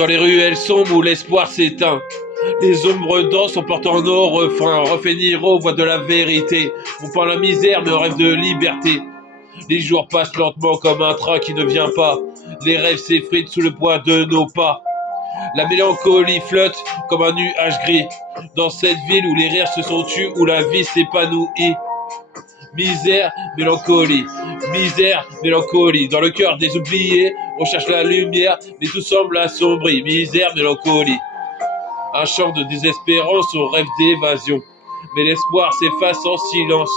Dans les ruelles sombres où l'espoir s'éteint, les ombres dansent en portant nos refrains. Refait Niro, voix de la vérité. On parle la misère mais on rêve de liberté. Les jours passent lentement comme un train qui ne vient pas. Les rêves s'effritent sous le poids de nos pas. La mélancolie flotte comme un nuage gris. Dans cette ville où les rires se sont tus, où la vie s'épanouit. Misère, mélancolie, misère, mélancolie. Dans le cœur des oubliés, on cherche la lumière, mais tout semble assombri. Misère, mélancolie. Un chant de désespérance, on rêve d'évasion. Mais l'espoir s'efface en silence.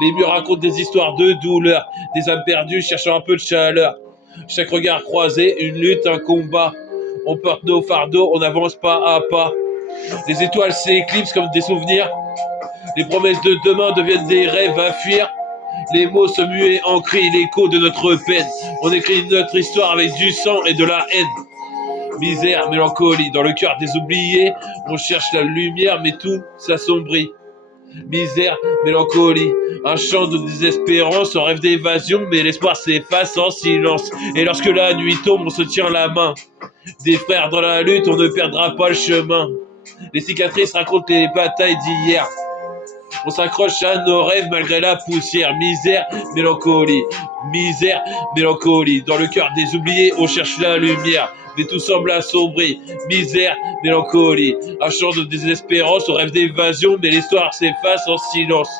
Les murs racontent des histoires de douleur, des âmes perdues cherchant un peu de chaleur. Chaque regard croisé, une lutte, un combat. On porte nos fardeaux, on avance pas à pas. Les étoiles s'éclipsent comme des souvenirs. Les promesses de demain deviennent des rêves à fuir. Les mots se muent en cris, l'écho de notre peine. On écrit notre histoire avec du sang et de la haine. Misère, mélancolie, dans le cœur des oubliés, on cherche la lumière mais tout s'assombrit. Misère, mélancolie, un chant de désespérance, on rêve d'évasion, mais l'espoir s'efface en silence. Et lorsque la nuit tombe, on se tient la main. Des frères dans la lutte, on ne perdra pas le chemin. Les cicatrices racontent les batailles d'hier. On s'accroche à nos rêves malgré la poussière. Misère, mélancolie, misère, mélancolie. Dans le cœur des oubliés, on cherche la lumière. Mais tout semble assombri. Misère, mélancolie. Un chant de désespérance, on rêve d'évasion, mais l'histoire s'efface en silence.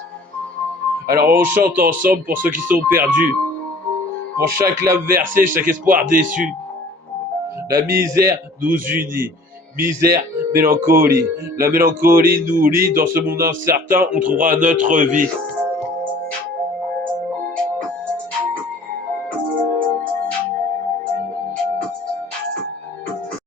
Alors on chante ensemble pour ceux qui sont perdus. Pour chaque lame versée, chaque espoir déçu. La misère nous unit. Misère, mélancolie. La mélancolie nous lie. Dans ce monde incertain, on trouvera notre vie.